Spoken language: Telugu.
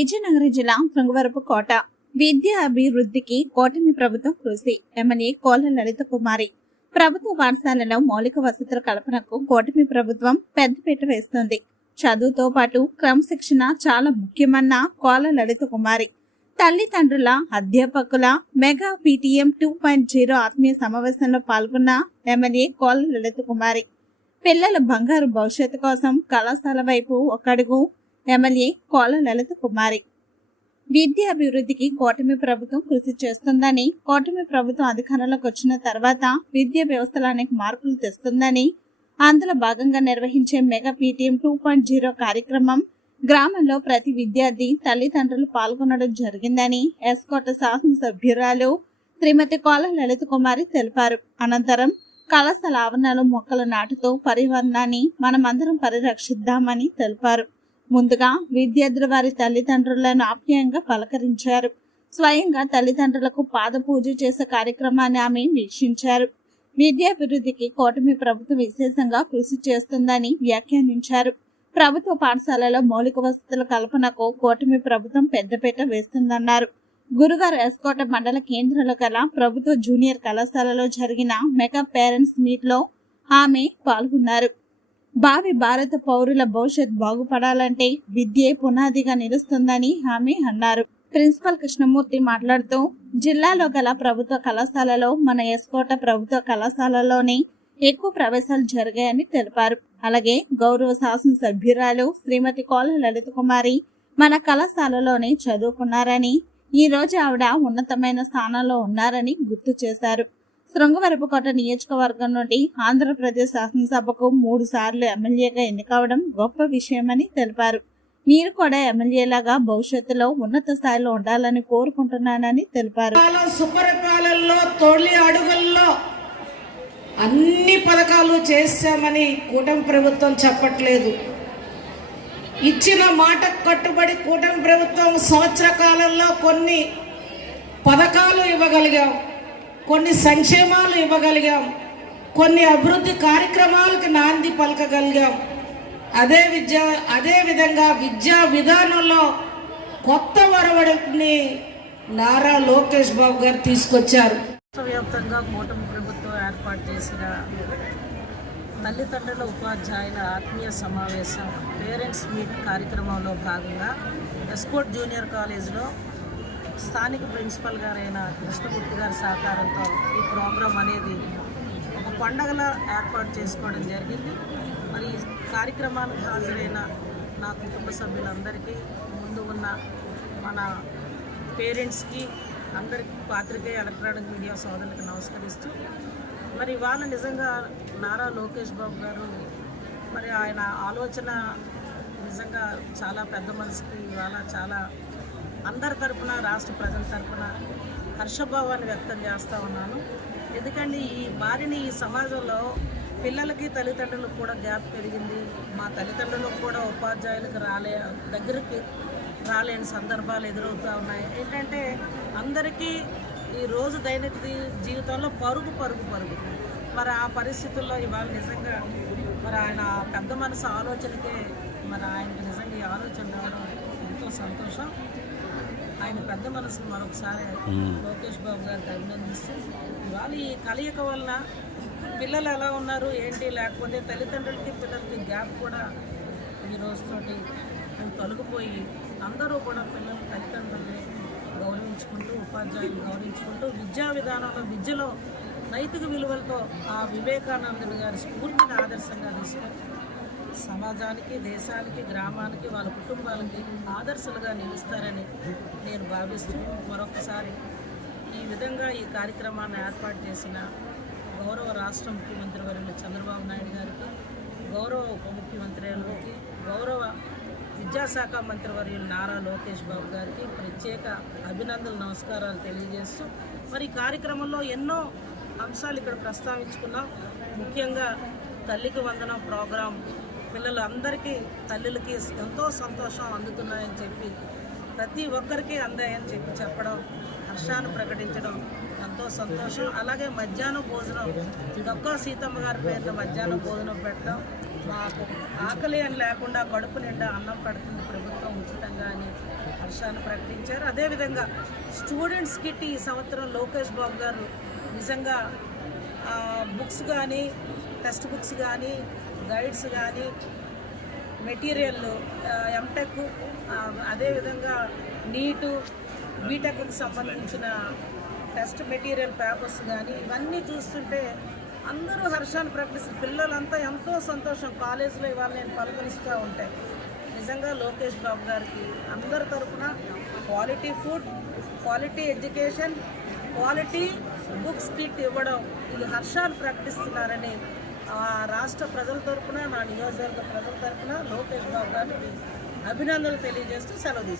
విజయనగరం జిల్లా శృంగవరపు కోట. విద్యా అభివృద్ధికి కూటమి ప్రభుత్వం కృషి. ఎమ్మెల్యే కోల లలిత కుమారి. ప్రభుత్వ పాఠశాలలో మౌలిక వసతుల కల్పనకు కూటమి ప్రభుత్వం పెద్దపీట వేస్తుంది. చదువుతో పాటు క్రమశిక్షణ చాలా ముఖ్యమన్న కోల లలిత కుమారి. తల్లిదండ్రుల అధ్యాపకుల mega PTM two point zero ఆత్మీయ సమావేశంలో పాల్గొన్న ఎమ్మెల్యే కోల లలిత కుమారి. పిల్లల బంగారు భవిష్యత్తు కోసం కళాశాల వైపు ఒకడుగు ఎమ్మెల్యే కోల లలిత కుమారి. విద్యా అభివృద్ధికి కూటమి ప్రభుత్వం కృషి చేస్తుందని కూటమి ప్రభుత్వం అధికారంలోకి వచ్చిన తర్వాత విద్యా వ్యవస్థలో అనేక మార్పులు తెస్తుందని అందులో భాగంగా నిర్వహించే mega PTM two point zero కార్యక్రమం గ్రామంలో ప్రతి విద్యార్థి తల్లిదండ్రులు పాల్గొనడం జరిగిందని ఎస్కోట శాసనసభ్యురాలు శ్రీమతి కోల లలిత కుమారి తెలిపారు. అనంతరం కళాశాల ఆవరణలో మొక్కలు నాటుతూ పర్యావరణాన్ని మనమందరం పరిరక్షిద్దామని తెలిపారు. ముందుగా విద్యార్థుల వారి తల్లిదండ్రులను ఆప్యాయంగా పలకరించారు. స్వయంగా తల్లిదండ్రులకు పాద పూజ చేసే కార్యక్రమాన్ని ఆమె వీక్షించారు. విద్యాభివృద్ధికి కూటమి ప్రభుత్వం విశేషంగా కృషి చేస్తుందని వ్యాఖ్యానించారు. ప్రభుత్వ పాఠశాలలో మౌలిక వసతుల కల్పనకు కూటమి ప్రభుత్వం పెద్దపీట వేస్తుందన్నారు. గురుగారు ఎస్కోట మండల కేంద్రంలో గల ప్రభుత్వ జూనియర్ కళాశాలలో జరిగిన మెగా పేరెంట్స్ మీట్లో ఆమె పాల్గొన్నారు. భావి భారత పౌరుల భవిష్యత్ బాగుపడాలంటే విద్యే పునాదిగా నిలుస్తుందని ఆమె అన్నారు. ప్రిన్సిపల్ కృష్ణమూర్తి మాట్లాడుతూ జిల్లాలో గల ప్రభుత్వ కళాశాలలో మన ఎస్కోట ప్రభుత్వ కళాశాలలోనే ఎక్కువ ప్రవేశాలు జరిగాయని తెలిపారు. అలాగే గౌరవ శాసన సభ్యురాలు శ్రీమతి కోల లలిత కుమారి మన కళాశాలలోనే చదువుకున్నారని ఈ రోజు ఆవిడ ఉన్నతమైన స్థానంలో ఉన్నారని గుర్తు చేశారు. శృంగవరపుకోట నియోజకవర్గం నుండి ఆంధ్రప్రదేశ్ శాసనసభకు మూడు సార్లు ఎమ్మెల్యేగా ఎన్నికవడం గొప్ప విషయమని తెలిపారు. మీరు కూడా ఎమ్మెల్యేలాగా భవిష్యత్తులో ఉన్నత స్థాయిలో ఉండాలని కోరుకుంటున్నానని తెలిపారు. కాలం తొలి అడుగుల్లో అన్ని పథకాలు చేశామని కూటమి ప్రభుత్వం చెప్పట్లేదు. ఇచ్చిన మాటకు కట్టుబడి కూటమి ప్రభుత్వం సంవత్సర కాలంలో కొన్ని పథకాలు ఇవ్వగలిగాం. కొన్ని సంక్షేమాలు ఇవ్వగలిగాం. కొన్ని అభివృద్ధి కార్యక్రమాలకు నాంది పలకగలిగాం. అదే విద్య అదే విధంగా విద్యా విధానంలో కొత్త వరవడిని నారా లోకేష్ బాబు గారు తీసుకొచ్చారు. రాష్ట్ర వ్యాప్తంగా కూటమి ప్రభుత్వం ఏర్పాటు చేసిన తల్లిదండ్రుల ఉపాధ్యాయుల ఆత్మీయ సమావేశం పేరెంట్స్ మీట్ కార్యక్రమంలో భాగంగా ఎస్కోట్ జూనియర్ కాలేజీలో స్థానిక ప్రిన్సిపల్ గారైన కృష్ణమూర్తి గారి సహకారంతో ఈ ప్రోగ్రాం అనేది ఒక పండగలా ఏర్పాటు చేసుకోవడం జరిగింది. మరి ఈ కార్యక్రమానికి హాజరైన నా కుటుంబ సభ్యులందరికీ ముందు ఉన్న మన పేరెంట్స్కి అందరికీ పాత్రికే ఎలక్ట్రానిక్ మీడియా సోదరులకు నమస్కరిస్తూ మరి ఇవాళ నిజంగా నారా లోకేష్ బాబు గారు మరి ఆయన ఆలోచన నిజంగా చాలా పెద్ద మనసుకి ఇవాళ చాలా అందరి తరఫున రాష్ట్ర ప్రజల తరఫున హర్షభావాన్ని వ్యక్తం చేస్తూ ఉన్నాను. ఎందుకంటే ఈ మారిన ఈ సమాజంలో పిల్లలకి తల్లిదండ్రులకు కూడా గ్యాప్ పెరిగింది. మా తల్లిదండ్రులకు కూడా ఉపాధ్యాయులకు రాలే దగ్గరికి రాలేని సందర్భాలు ఎదురవుతూ ఉన్నాయి. ఏంటంటే అందరికీ ఈ రోజు దైనిక జీవితంలో పరుగు పరుగు పరుగు. మరి ఆ పరిస్థితుల్లో ఇవాళ నిజంగా మరి ఆయన పెద్ద మనసు ఆలోచనకే మరి ఆయనకి నిజంగా ఈ ఆలోచన రావడం ఎంతో సంతోషం. ఆయన పెద్ద మనసును మరొకసారి లోకేష్ బాబు గారికి అభినందిస్తూ ఇవాళ ఈ కలయిక వలన పిల్లలు ఎలా ఉన్నారు ఏంటి? లేకపోతే తల్లిదండ్రులకి పిల్లలకి గ్యాప్ కూడా ఈ రోజుతోటి తొలగిపోయి అందరూ కూడా పిల్లలు తల్లిదండ్రుల్ని గౌరవించుకుంటూ ఉపాధ్యాయులు గౌరవించుకుంటూ విద్యా విధానంలో విద్యలో నైతిక విలువలతో ఆ వివేకానందుని గారి స్ఫూర్తిని ఆదర్శంగా తీసుకొని సమాజానికి దేశానికి గ్రామానికి వాళ్ళ కుటుంబాలకి ఆదర్శాలుగా నిలుస్తారని భావిస్తూ మరొకసారి ఈ విధంగా ఈ కార్యక్రమాన్ని ఏర్పాటు చేసిన గౌరవ రాష్ట్ర ముఖ్యమంత్రి వర్యులు చంద్రబాబు నాయుడు గారికి గౌరవ ఉప ముఖ్యమంత్రి గౌరవ విద్యాశాఖ మంత్రి వర్యులు నారా లోకేష్ బాబు గారికి ప్రత్యేక అభినందనలు నమస్కారాలు తెలియజేస్తూ మరి కార్యక్రమంలో ఎన్నో అంశాలు ఇక్కడ ప్రస్తావించుకున్నాం. ముఖ్యంగా తల్లికి వందనం ప్రోగ్రాం పిల్లలు అందరికీ తల్లులకి ఎంతో సంతోషం అందుతున్నాయని చెప్పి ప్రతి ఒక్కరికి అందాయని చెప్పి చెప్పడం హర్షాన్ని ప్రకటించడం ఎంతో సంతోషం. అలాగే మధ్యాహ్నం భోజనం దొక్క సీతమ్మ గారి పేరుతో మధ్యాహ్నం భోజనం పెట్టడం మాకు ఆకలి అని లేకుండా కడుపు నిండా అన్నం పడుతుంది ప్రభుత్వం ఉచితంగా అని హర్షాన్ని ప్రకటించారు. అదేవిధంగా స్టూడెంట్స్ కిట్ ఈ సంవత్సరం లోకేష్ బాబు గారు నిజంగా బుక్స్ కానీ టెక్స్ట్ బుక్స్ కానీ గైడ్స్ కానీ మెటీరియల్ ఎంటెక్ అదేవిధంగా నీటు బీటెక్కి సంబంధించిన టెస్ట్ మెటీరియల్ పేపర్స్ కానీ ఇవన్నీ చూస్తుంటే అందరూ హర్షాన్ని ప్రకటిస్తారు పిల్లలంతా ఎంతో సంతోషం. కాలేజీలో ఇవాళ నేను పలకరిస్తూ ఉంటాయి నిజంగా లోకేష్ బాబు గారికి అందరి తరఫున quality food quality education quality books kit ఇవ్వడం ఇది హర్షాన్ని ప్రకటిస్తున్నారని రాష్ట్ర ప్రజల తరఫున నా నియోజకవర్గ ప్రజల తరపున లోకేష్ బాబు గారికి అభినందనలు తెలియజేస్తూ సెలవు తీసుకుంటాను